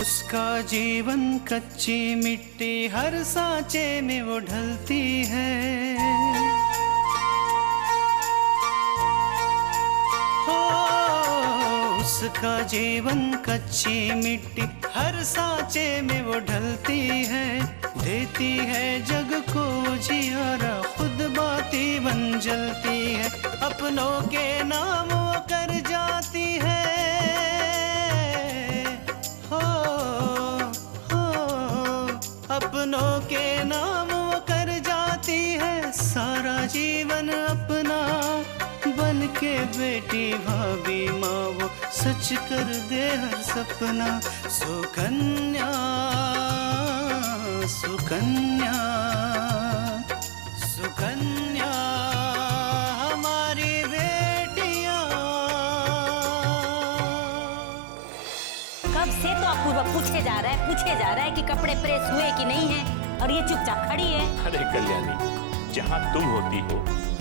उसका जीवन कच्ची मिट्टी हर सांचे में वो ढलती है। हो उसका जीवन कच्ची मिट्टी हर सांचे में वो ढलती है। देती है जग को जियारा, खुद बाती बन जलती है। अपनों के नाम वो कर जाती है। अपनों के नाम वो कर जाती है। सारा जीवन अपना बन के बेटी भाभी माँ वो सच कर दे हर सपना। सुकन्या सुकन्या सुकन्या हमारी बेटियां। कब से तो अपूर्वा पूछे जा रहा है कि कपड़े प्रेस हुए कि नहीं है, और ये चुपचाप खड़ी है। अरे कल्याणी, जहाँ तुम होती हो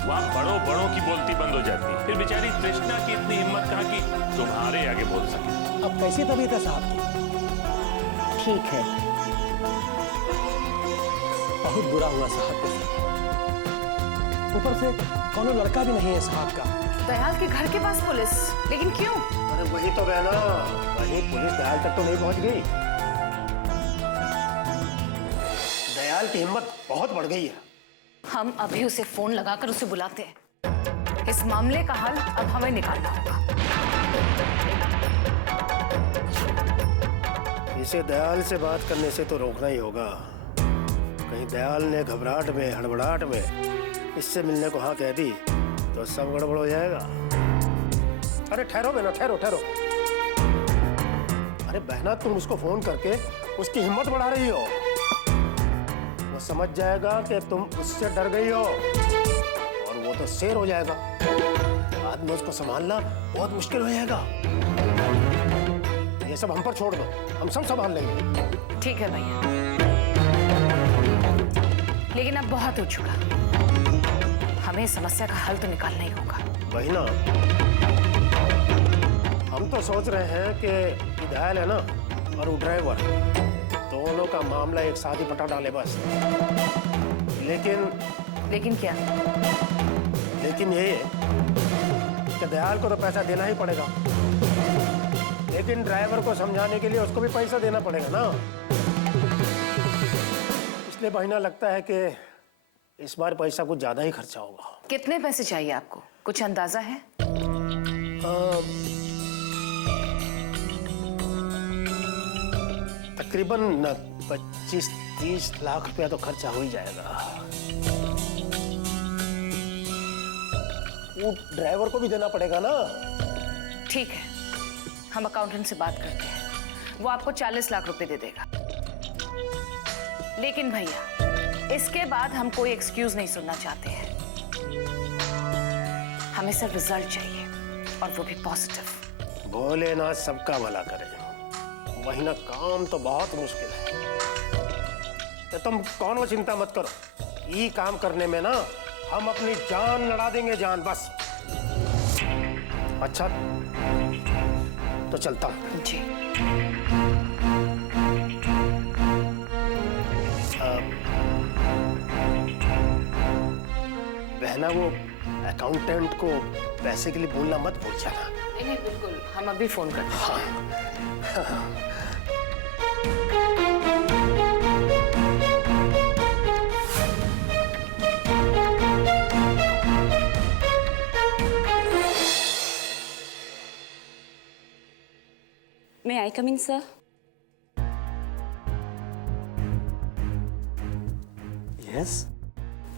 वहाँ बड़ों की बोलती बंद हो जाती है। फिर बेचारी तृष्णा की इतनी हिम्मत कहाँ कि तुम्हारे आगे बोल सके। अब कैसी तबीयत है साहब की? ठीक है। बहुत बुरा हुआ साहब के साथ। ऊपर से कोनो लड़का भी नहीं है साहब का। दयाल के घर के पास पुलिस, लेकिन क्यों? अरे वही तो बहना, वही पुलिस दयाल तक तो नहीं पहुंच गई। दयाल की हिम्मत बहुत बढ़ गई है। हम अभी उसे फोन लगाकर उसे बुलाते हैं। इस मामले का हल अब हमें निकालना होगा। इसे दयाल से बात करने से तो रोकना ही होगा। कहीं दयाल ने घबराहट में हड़बड़ाहट में इससे मिलने को हाँ कह दी तो सब गड़बड़ हो जाएगा। अरे ठहरो बहना, ठहरो ठहरो। अरे बहना, तुम उसको फोन करके उसकी हिम्मत बढ़ा रही हो। वो समझ जाएगा कि तुम उससे डर गई हो और वो तो शेर हो जाएगा। बाद में उसको संभालना बहुत मुश्किल हो जाएगा। ये सब हम पर छोड़ दो, हम सब संभाल लेंगे। ठीक है भैया, लेकिन अब बहुत हो चुका। हमें इस समस्या का हल तो निकालना ही होगा। वही ना, हम तो सोच रहे हैं कि दयाल है ना और वो ड्राइवर, दोनों का मामला एक साथ ही पटा डाले बस। लेकिन क्या? लेकिन ये है कि दयाल को तो पैसा देना ही पड़ेगा, लेकिन ड्राइवर को समझाने के लिए उसको भी पैसा देना पड़ेगा ना। इसलिए बहिना लगता है कि इस बार पैसा कुछ ज्यादा ही खर्चा होगा। कितने पैसे चाहिए आपको, कुछ अंदाजा है? तकरीबन 25-30 लाख रुपया तो खर्चा हो ही जाएगा। वो ड्राइवर को भी देना पड़ेगा ना। ठीक है, हम अकाउंटेंट से बात करते हैं, वो आपको 40 लाख रुपए दे देगा। लेकिन भैया, इसके बाद हम कोई एक्सक्यूज नहीं सुनना चाहते हैं। हमें सिर्फ रिजल्ट चाहिए, और वो भी पॉजिटिव। भोलेनाथ सबका भला करे। वही ना, काम तो बहुत मुश्किल है। तो तुम कौन चिंता मत करो, ये काम करने में ना हम अपनी जान लड़ा देंगे, जान बस। अच्छा तो चलता हूं। जी। बहना, वो अकाउंटेंट को पैसे के लिए बोलना मत भूल जाना। नहीं बिल्कुल, हम अभी फोन करते हैं। हाँ। May I come in, sir? Yes,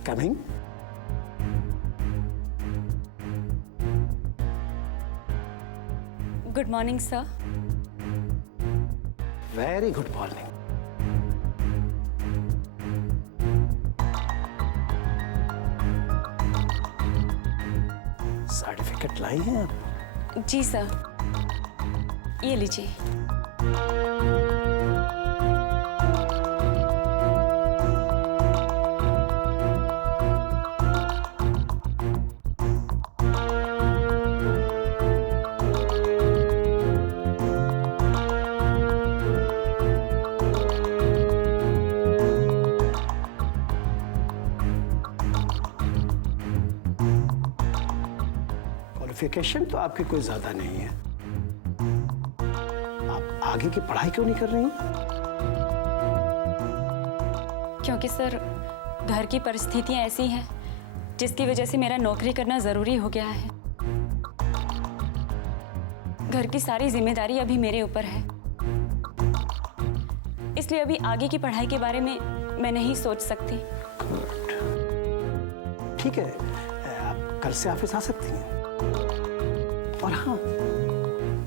coming. Good morning, sir. Very good morning. Certificate लाई हैं आप? जी सर, ये लीजिए। क्वालिफिकेशन तो आपकी कोई ज्यादा नहीं है। आप आगे की पढ़ाई क्यों नहीं कर रही? क्योंकि सर घर की परिस्थितियां ऐसी हैं जिसकी वजह से मेरा नौकरी करना जरूरी हो गया है। घर की सारी जिम्मेदारी अभी मेरे ऊपर है, इसलिए अभी आगे की पढ़ाई के बारे में मैं नहीं सोच सकती। ठीक है, आप कल से ऑफिस आ सकती हैं। और हाँ,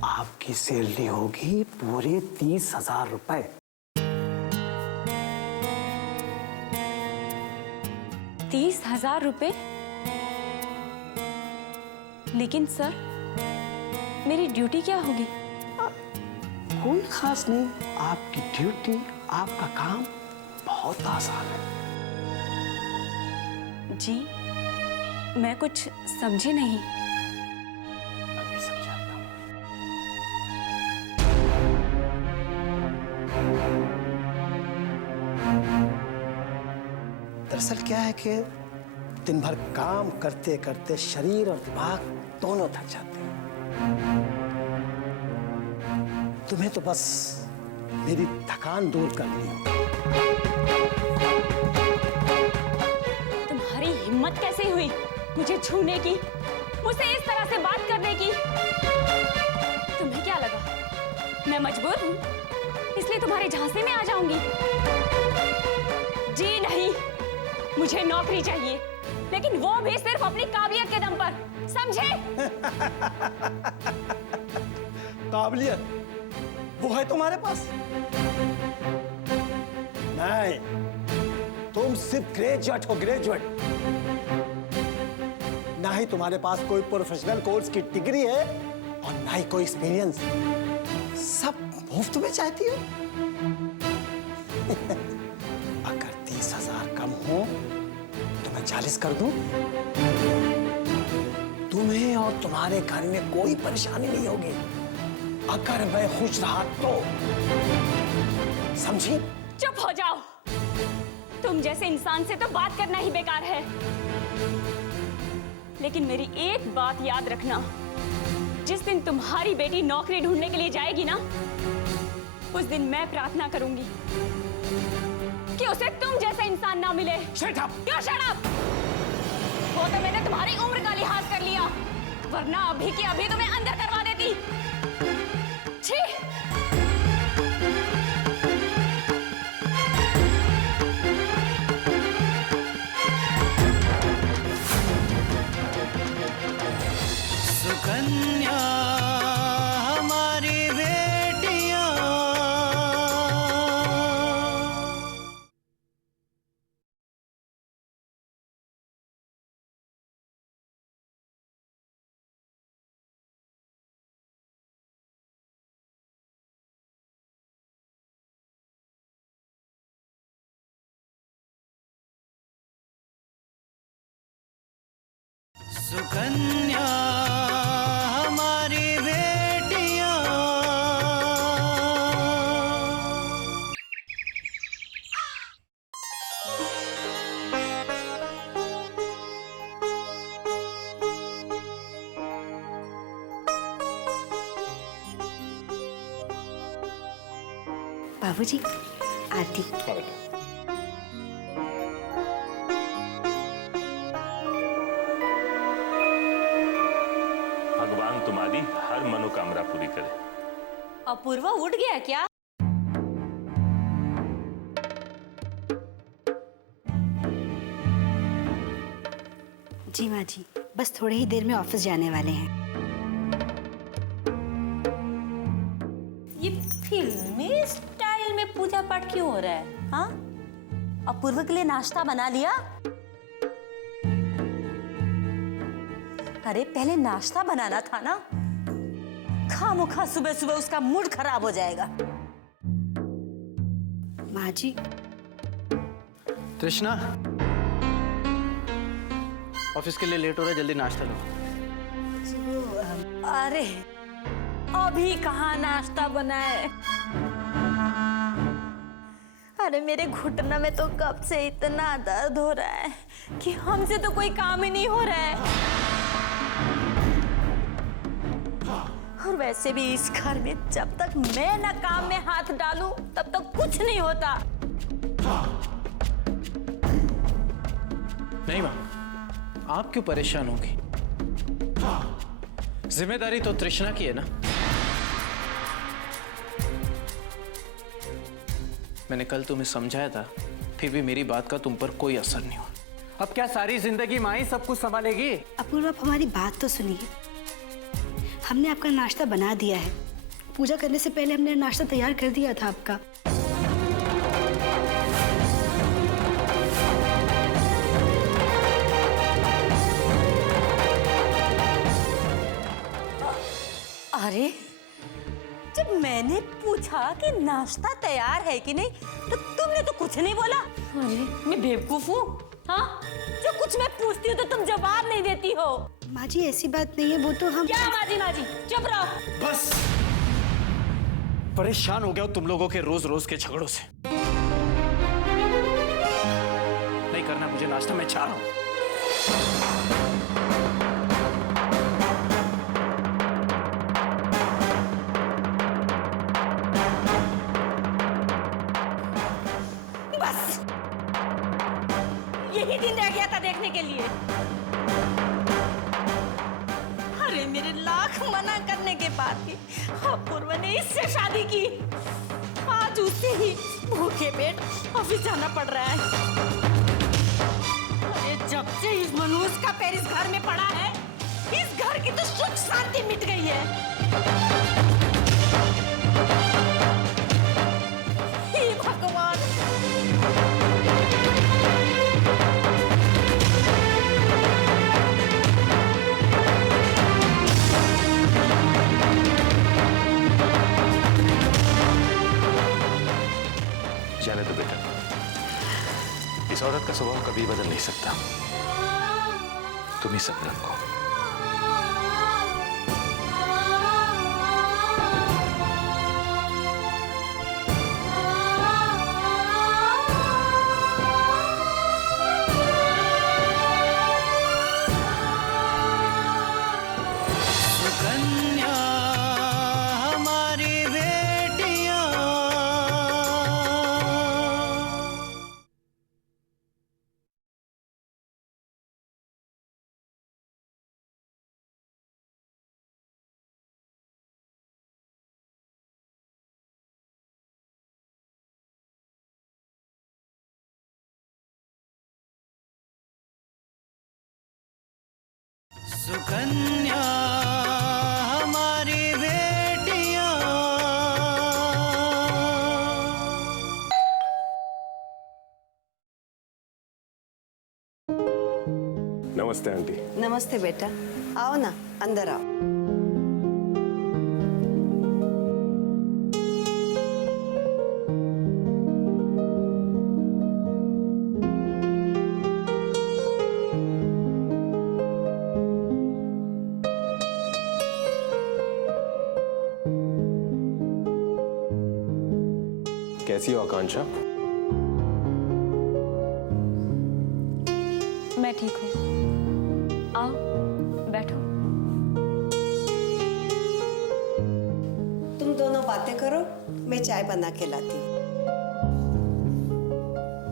आपकी सैलरी होगी पूरे 30,000 रुपए। 30,000 रुपए? लेकिन सर मेरी ड्यूटी क्या होगी? कोई खास नहीं, आपकी ड्यूटी, आपका काम बहुत आसान है। जी मैं कुछ समझी नहीं। अभी समझाता हूँ। दरअसल क्या है कि दिन भर काम करते करते शरीर और दिमाग दोनों थक जाते हैं। तुम्हें तो बस मेरी थकान दूर करनी है। तुम्हारी हिम्मत कैसे हुई मुझे छूने की, मुझसे इस तरह से बात करने की? तुम्हें क्या लगा मैं मजबूर हूँ इसलिए तुम्हारे झांसे में आ जाऊंगी? जी नहीं, मुझे नौकरी चाहिए, लेकिन वो भी सिर्फ अपनी काबिलियत के दम पर, समझे? काबिलियत वो है तुम्हारे पास? नहीं, तुम सिर्फ ग्रेजुएट हो, ग्रेजुएट। ना ही तुम्हारे पास कोई प्रोफेशनल कोर्स की डिग्री है और ना ही कोई एक्सपीरियंस। सब मुफ्त में चाहती हो। अगर 30,000 कम हो तो मैं 40 कर दूं। तुम्हें और तुम्हारे घर में कोई परेशानी नहीं होगी अगर मैं खुश रहा तो। समझी? चुप हो जाओ, तुम जैसे इंसान से तो बात करना ही बेकार है। लेकिन मेरी एक बात याद रखना, जिस दिन तुम्हारी बेटी नौकरी ढूंढने के लिए जाएगी ना, उस दिन मैं प्रार्थना करूंगी कि उसे तुम जैसा इंसान ना मिले। Shut up! क्यों shut up? वो तो मैंने तुम्हारी उम्र का लिहाज कर लिया, वरना अभी की अभी तुम्हें अंदर करवा देती। छी! सुकन्या हमारी बेटियां। सुकन्या हमारी बेटियां। बाबूजी आरती। भगवान तुम्हारी हर मनोकामना पूरी करे। अपूर्वा उठ गया क्या? जी माँ जी, बस थोड़ी ही देर में ऑफिस जाने वाले हैं। ये फिल्मी स्टाइल में पूजा पाठ क्यों हो रहा है? हाँ, अपूर्वा के लिए नाश्ता बना लिया? अरे पहले नाश्ता बनाना था ना, खामोखा सुबह सुबह उसका मूड खराब हो जाएगा। माँ जी। तृष्णा, ऑफिस के लिए लेट हो रहा है, जल्दी नाश्ता लो। अरे अभी कहाँ नाश्ता बनाए? अरे मेरे घुटना में तो कब से इतना दर्द हो रहा है कि हमसे तो कोई काम ही नहीं हो रहा है। वैसे भी इस घर में जब तक मैं न काम में हाथ डालूं तब तक कुछ नहीं होता। नहीं मां, आप क्यों परेशान होगी? जिम्मेदारी तो तृष्णा की है ना। मैंने कल तुम्हें समझाया था, फिर भी मेरी बात का तुम पर कोई असर नहीं हुआ। अब क्या सारी जिंदगी मां ही सब कुछ संभालेगी? अपूर्व, आप हमारी बात तो सुनिए। हमने आपका नाश्ता बना दिया है। पूजा करने से पहले हमने नाश्ता तैयार कर दिया था आपका। अरे, जब मैंने पूछा कि नाश्ता तैयार है कि नहीं तो तुमने तो कुछ नहीं बोला। अरे, मैं बेवकूफ हूँ? हाँ, जो कुछ मैं पूछती हूँ तो तुम जवाब नहीं देती हो। माँ जी, ऐसी बात नहीं है, वो तो हम। क्या माँ जी, चुप रहो। बस, परेशान हो गया हूं तुम लोगों के रोज रोज के झगड़ों से। नहीं करना मुझे नाश्ता, मैं चाह रहा हूं। बस, यही दिन रह गया था देखने के लिए। अरे, मेरे लाख मना करने के बाद भी अपूर्व ने इससे शादी की। आज उसे ही भूखे पेट ऑफिस जाना पड़ रहा है। अरे, जब से इस मनुष्य का पैर इस घर में पड़ा है, इस घर की तो सुख शांति मिट गई है। हे भगवान! जाने दो बेटा, इस औरत का स्वभाव कभी बदल नहीं सकता। तुम ही सब्र रखो। सुकन्या हमारी बेटियां। सुकन्या हमारी बेटियां। नमस्ते आंटी। नमस्ते बेटा, आओ ना, अंदर आओ। कैसी हो आकांक्षा? मैं ठीक हूँ। आओ, बैठो। तुम दोनों बातें करो, मैं चाय बना के लाती हूँ।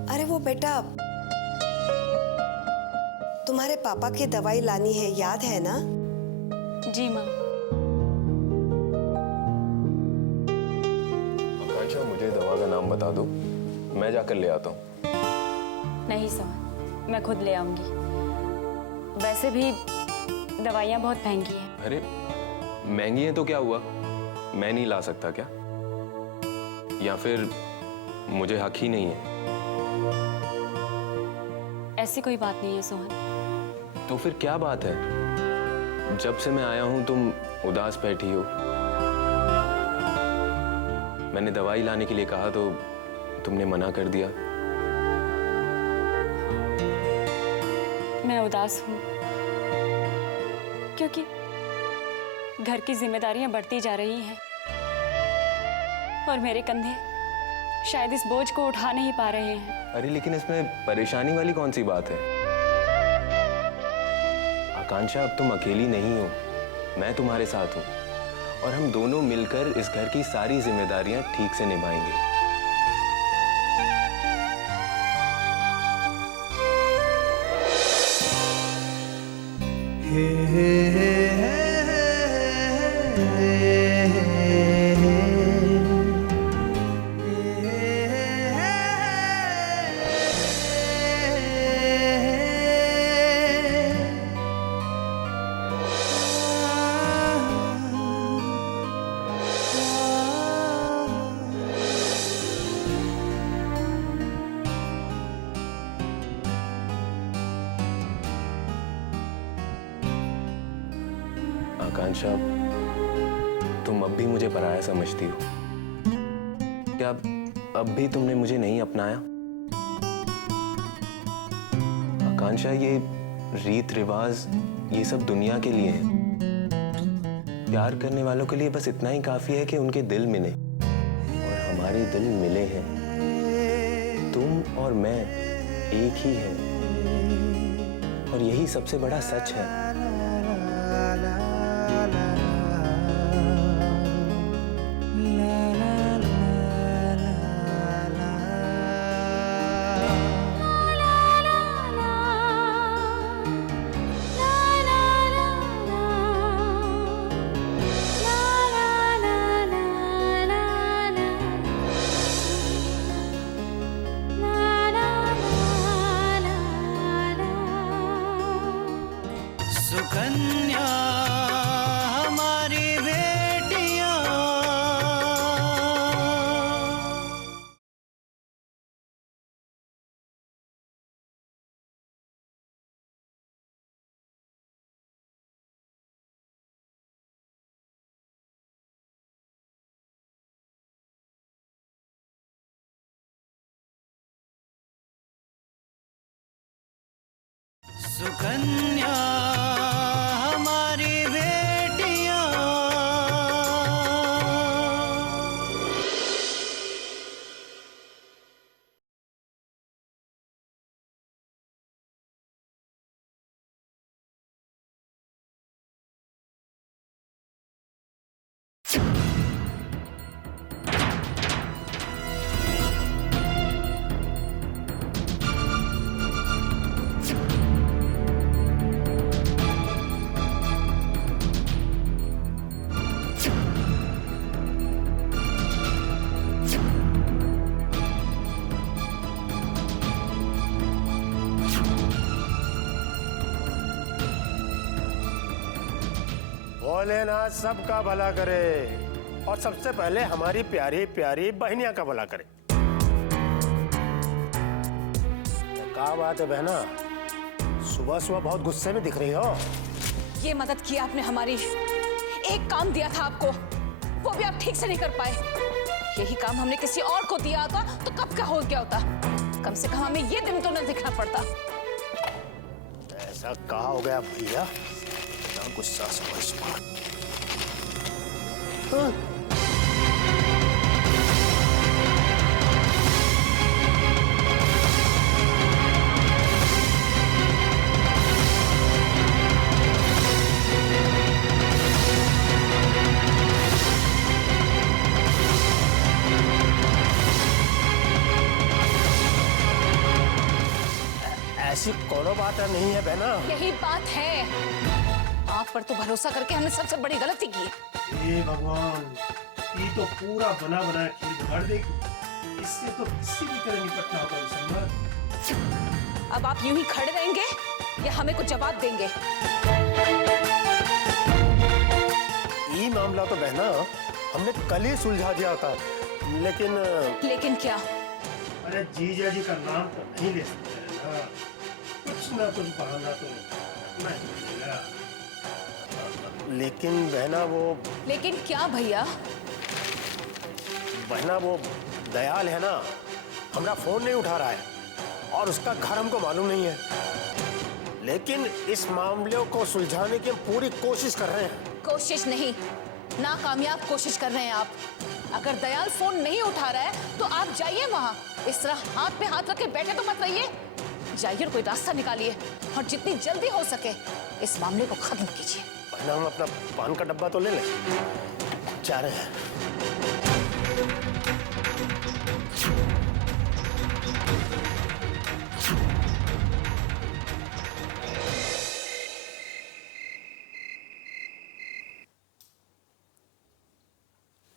अरे वो बेटा, तुम्हारे पापा की दवाई लानी है, याद है ना? जी माँ। आकांक्षा, मुझे दवा का नाम बता दो, मैं जाकर ले आता हूँ। नहीं सर, मैं खुद ले आऊंगी। वैसे भी दवाइयाँ बहुत महंगी हैं। अरे महंगी है तो क्या हुआ, मैं नहीं ला सकता क्या? या फिर मुझे हक ही नहीं है? ऐसी कोई बात नहीं है सोहन। तो फिर क्या बात है? जब से मैं आया हूं तुम उदास बैठी हो। मैंने दवाई लाने के लिए कहा तो तुमने मना कर दिया। मैं उदास हूँ क्योंकि घर की जिम्मेदारियां बढ़ती जा रही हैं और मेरे कंधे शायद इस बोझ को उठा नहीं पा रहे हैं। अरे लेकिन इसमें परेशानी वाली कौन सी बात है? आकांक्षा, अब तुम अकेली नहीं हो, मैं तुम्हारे साथ हूँ और हम दोनों मिलकर इस घर की सारी जिम्मेदारियां ठीक से निभाएंगे। आकांक्षा, तुम अब भी मुझे पराया समझती हो क्या? अब भी तुमने मुझे नहीं अपनाया? आकांक्षा, ये रीत रिवाज ये सब दुनिया के लिए है। प्यार करने वालों के लिए बस इतना ही काफी है कि उनके दिल मिले, और हमारे दिल मिले हैं। तुम और मैं एक ही हैं, और यही सबसे बड़ा सच है। सुकन्या हमारी बेटियां, सुकन्या हमारी बेटियां। भोलेनाथ सबका भला करे, और सबसे पहले हमारी प्यारी प्यारी बहनिया का भला करे। क्या बात है बहना, सुबह सुबह बहुत गुस्से में दिख रही हो। ये मदद की आपने हमारी, एक काम दिया था आपको, वो भी आप ठीक से नहीं कर पाए। यही काम हमने किसी और को दिया होता तो कब का हो गया होता। कम से कम हमें ये दिन तो न दिखना पड़ता। ऐसा कहा हो गया भैया, ना गुस्सा समझ बात। ऐसी कोनो बात नहीं है बहना। यही बात है, आप पर तो भरोसा करके हमने सबसे बड़ी गलती की। हे भगवान, ये तो पूरा बना बना खीर भर देगी। इससे तो किसी भी तरह निपटना होगा संभव। अब आप यूं ही खड़े रहेंगे या हमें कुछ जवाब देंगे? ये मामला तो बहना हमने कल ही सुलझा दिया था, लेकिन क्या? अरे जीजा जी का नाम तो नहीं ले सकते ना, कुछ ना कुछ बहाना तो नहीं मिलेगा। लेकिन बहना लेकिन क्या भैया? बहना वो दयाल है ना, हमारा फोन नहीं उठा रहा है और उसका घर हमको मालूम नहीं है। लेकिन इस मामले को सुलझाने की हम पूरी कोशिश कर रहे हैं। कोशिश नहीं, नाकामयाब कोशिश कर रहे हैं आप। अगर दयाल फोन नहीं उठा रहा है तो आप जाइए वहां। इस तरह हाथ पे हाथ रख के बैठे तो मत रहिए। जाइए और कोई रास्ता निकालिए और जितनी जल्दी हो सके इस मामले को खत्म कीजिए। हम अपना पान का डब्बा तो ले लें। बेचारे हैं।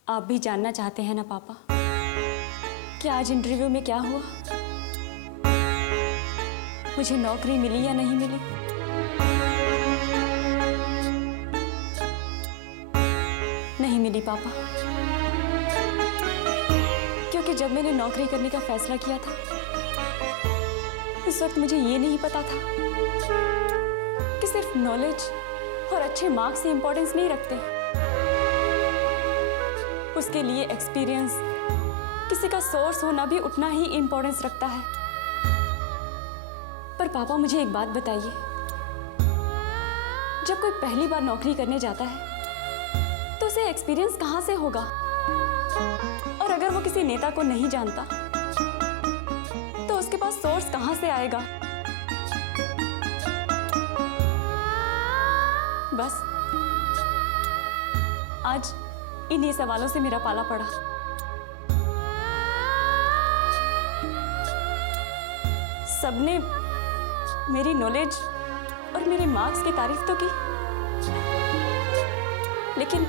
आप भी जानना चाहते हैं ना पापा कि आज इंटरव्यू में क्या हुआ? मुझे नौकरी मिली या नहीं मिली? नहीं मिली पापा, क्योंकि जब मैंने नौकरी करने का फैसला किया था उस वक्त मुझे ये नहीं पता था कि सिर्फ नॉलेज और अच्छे मार्क्स ही इंपॉर्टेंस नहीं रखते। उसके लिए एक्सपीरियंस, किसी का सोर्स होना भी उतना ही इंपॉर्टेंस रखता है। पर पापा मुझे एक बात बताइए, जब कोई पहली बार नौकरी करने जाता है तो उसे एक्सपीरियंस कहाँ से होगा? और अगर वो किसी नेता को नहीं जानता तो उसके पास सोर्स कहाँ से आएगा? बस आज इन्हीं सवालों से मेरा पाला पड़ा। सबने मेरी नॉलेज और मेरे मार्क्स की तारीफ तो की, लेकिन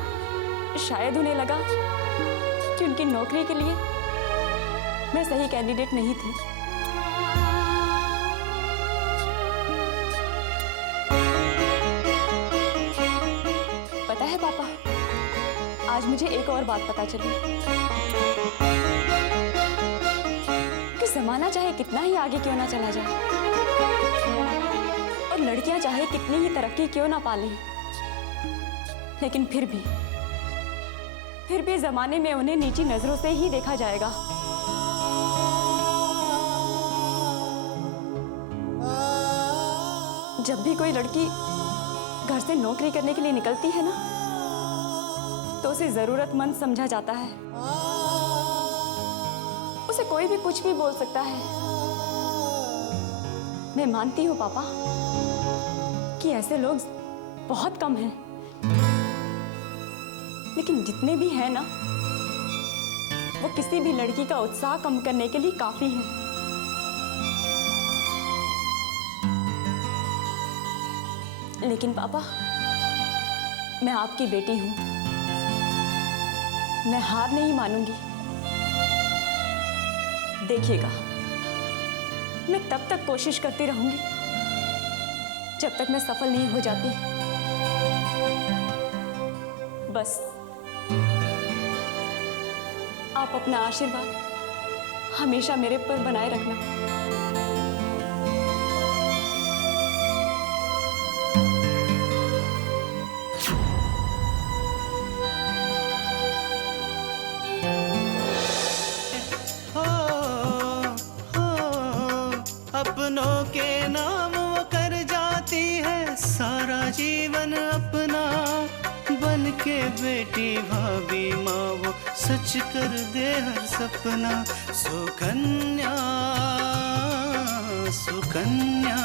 शायद उन्हें लगा कि उनकी नौकरी के लिए मैं सही कैंडिडेट नहीं थी। पता है पापा, आज मुझे एक और बात पता चली कि जमाना चाहे कितना ही आगे क्यों ना चला जाए और लड़कियां चाहे कितनी ही तरक्की क्यों ना पा लें, लेकिन फिर भी जमाने में उन्हें नीची नजरों से ही देखा जाएगा। जब भी कोई लड़की घर से नौकरी करने के लिए निकलती है ना, तो उसे जरूरतमंद समझा जाता है। उसे कोई भी कुछ भी बोल सकता है। मैं मानती हूँ पापा कि ऐसे लोग बहुत कम हैं, लेकिन जितने भी हैं ना, वो किसी भी लड़की का उत्साह कम करने के लिए काफी हैं। लेकिन पापा, मैं आपकी बेटी हूं, मैं हार नहीं मानूंगी। देखिएगा, मैं तब तक कोशिश करती रहूंगी जब तक मैं सफल नहीं हो जाती। बस आप अपना आशीर्वाद हमेशा मेरे पर बनाए रखना। अपनों के नाम वो कर जाती है सारा जीवन अपना, बन के बेटी भाभी माँ वो सच कर दे हर सपना। सुकन्या सुकन्या